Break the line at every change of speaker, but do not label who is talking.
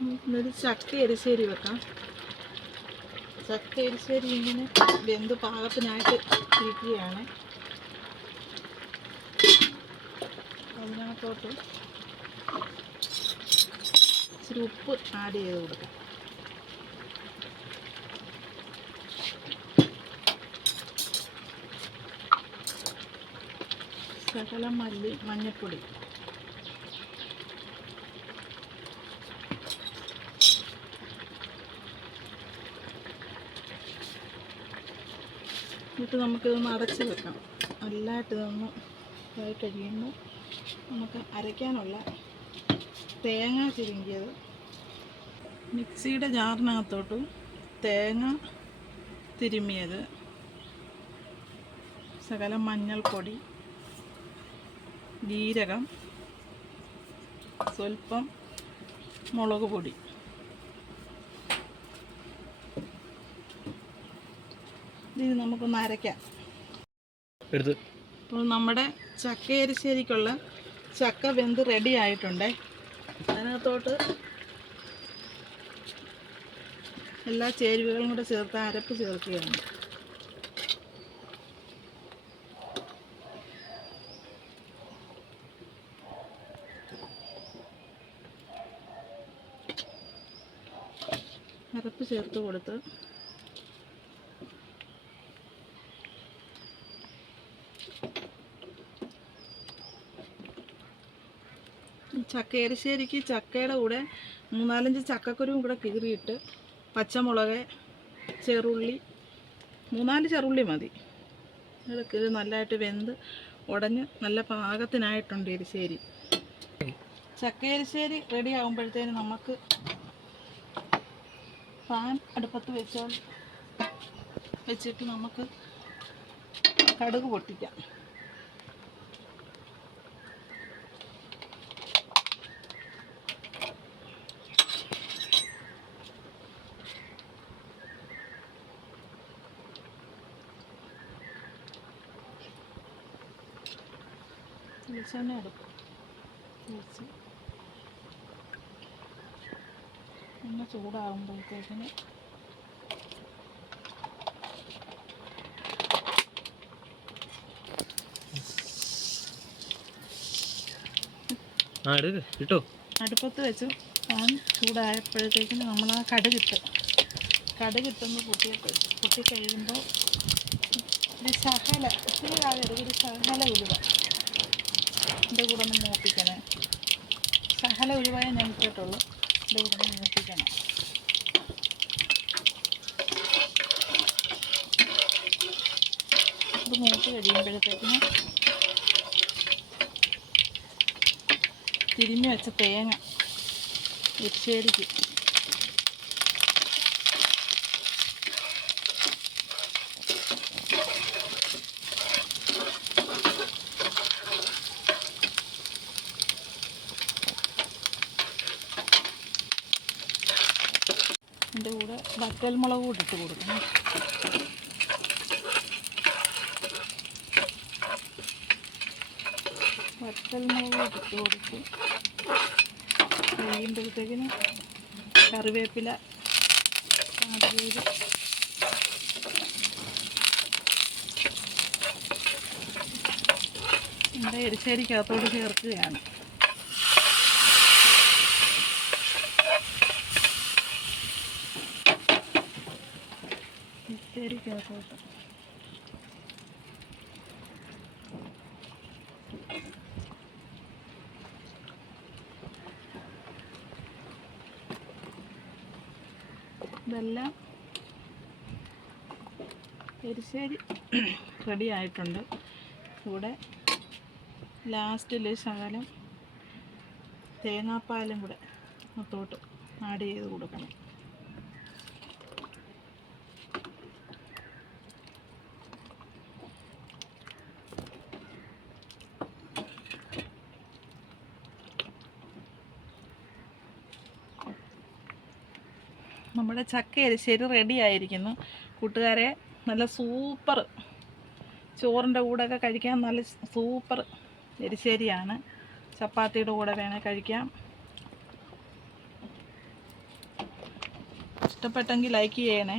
ഒരു ചക്ക എരിശ്ശേരി വെക്കാം. ചക്ക എരിശ്ശേരി ഇങ്ങനെ വെന്ത് പാകത്തിനായിട്ട് ഇരിക്കുകയാണ്. അതിനകത്തോട്ട് ഇച്ചിരി ഉപ്പ് ആഡ് ചെയ്ത് കൊടുക്കാം. ശകലം മല്ലി മഞ്ഞൾപ്പൊടി എന്നിട്ട് നമുക്കിതൊന്ന് അടച്ച് വെക്കാം നല്ലതായിട്ട് ഇതൊന്ന് ഇതായി കഴിയുമ്പോൾ നമുക്ക് അരയ്ക്കാനുള്ള തേങ്ങ ചുരുങ്ങിയത്. മിക്സിയുടെ ജാറിനകത്തോട്ട് തേങ്ങ തിരുമ്മിയത് സകല മഞ്ഞൾപ്പൊടി ജീരകം സ്വല്പം മുളക് പൊടി ഇത് നമുക്കൊന്ന് അരയ്ക്കാം.
എടുത്ത്.
അപ്പോൾ നമ്മുടെ ചക്ക എരിശ്ശേരിക്കുള്ള ചക്ക വെന്ത് റെഡി ആയിട്ടുണ്ടേ. അതിനകത്തോട്ട് എല്ലാ ചേരുവകളും കൂടെ ചേർത്ത് അരപ്പ് ചേർക്കുകയാണ്. അരപ്പ് ചേർത്ത് കൊടുത്ത് ചക്ക എരിശ്ശേരിക്ക് ചക്കയുടെ കൂടെ മൂന്നാലഞ്ച് ചക്കക്കുരുവും കൂടെ കീറിയിട്ട് പച്ചമുളക് ചെറുള്ളി മൂന്നാൽ ചെറുള്ളി മതി. ഇതൊക്കെ ഇത് നല്ലതായിട്ട് വെന്ത് ഉടഞ്ഞ് നല്ല പാകത്തിനായിട്ടുണ്ട് എരിശ്ശേരി. ചക്ക എരിശ്ശേരി റെഡി ആകുമ്പോഴത്തേന് നമുക്ക് പാൻ അടുപ്പത്ത് വെച്ചാൽ വെച്ചിട്ട് നമുക്ക് കടുക് പൊട്ടിക്കാം. വെളിച്ചെണ്ണ എടുക്കും ഒഴിച്ച് ഒന്ന് ചൂടാകുമ്പോഴത്തേക്കിന്
കിട്ടോ
അടുപ്പത്ത് വെച്ചു പാൻ ചൂടായപ്പോഴത്തേക്കിന് നമ്മൾ ആ കടുകിട്ട് കടുകിട്ടൊന്ന് കിട്ടുമ്പോൾ പൊട്ടി പൊട്ടിക്കഴിയുമ്പോൾ ഒരു സഹല ഒത്തിരി ആകരുത് ഒരു സഹല ഉലുവ എന്റെ കൂടെ ഒന്ന് മൂപ്പിക്കണേ. സഹല ഒഴിവായാൽ ഞാൻ ഇട്ടിട്ടുള്ളൂ എന്റെ കൂടെ ഒന്ന് മൂപ്പിക്കണം. ഇത് മൂത്ത് കഴിയുമ്പോഴത്തേക്കിന് തിരിഞ്ഞു വെച്ച തേങ്ങ എരിശ്ശേരിക്ക് എന്റെ കൂടെ വറ്റൽ മുളക് കൂടി ഇട്ട് കൊടുക്കണം. വറ്റൽ മുളക് ഇട്ട് കൊടുത്ത് കഴിയുമ്പോഴത്തേക്കിന് കറിവേപ്പില നമ്മുടെ എരിശ്ശേരിക്കകത്തോട് ചേർക്കുകയാണ്. എരിശ്ശേരിക്കകത്തോട്ട് ഇതെല്ലാം എരിശ്ശേരി റെഡി ആയിട്ടുണ്ട് കൂടെ ലാസ്റ്റിൽ ശകലം തേങ്ങാപ്പാലും കൂടെ മൊത്തോട്ട് ആഡ് ചെയ്ത് കൊടുക്കണം. നമ്മുടെ ചക്ക എരിശ്ശേരി റെഡി ആയിരിക്കുന്നു. കൂട്ടുകാരെ നല്ല സൂപ്പർ ചോറിന്റെ കൂടെയൊക്കെ കഴിക്കാൻ നല്ല സൂപ്പർ എരിശ്ശേരിയാണ്. ചപ്പാത്തിയുടെ കൂടെ വേണേൽ കഴിക്കാം. ഇഷ്ടപ്പെട്ടെങ്കിൽ ലൈക്ക് ചെയ്യണേ.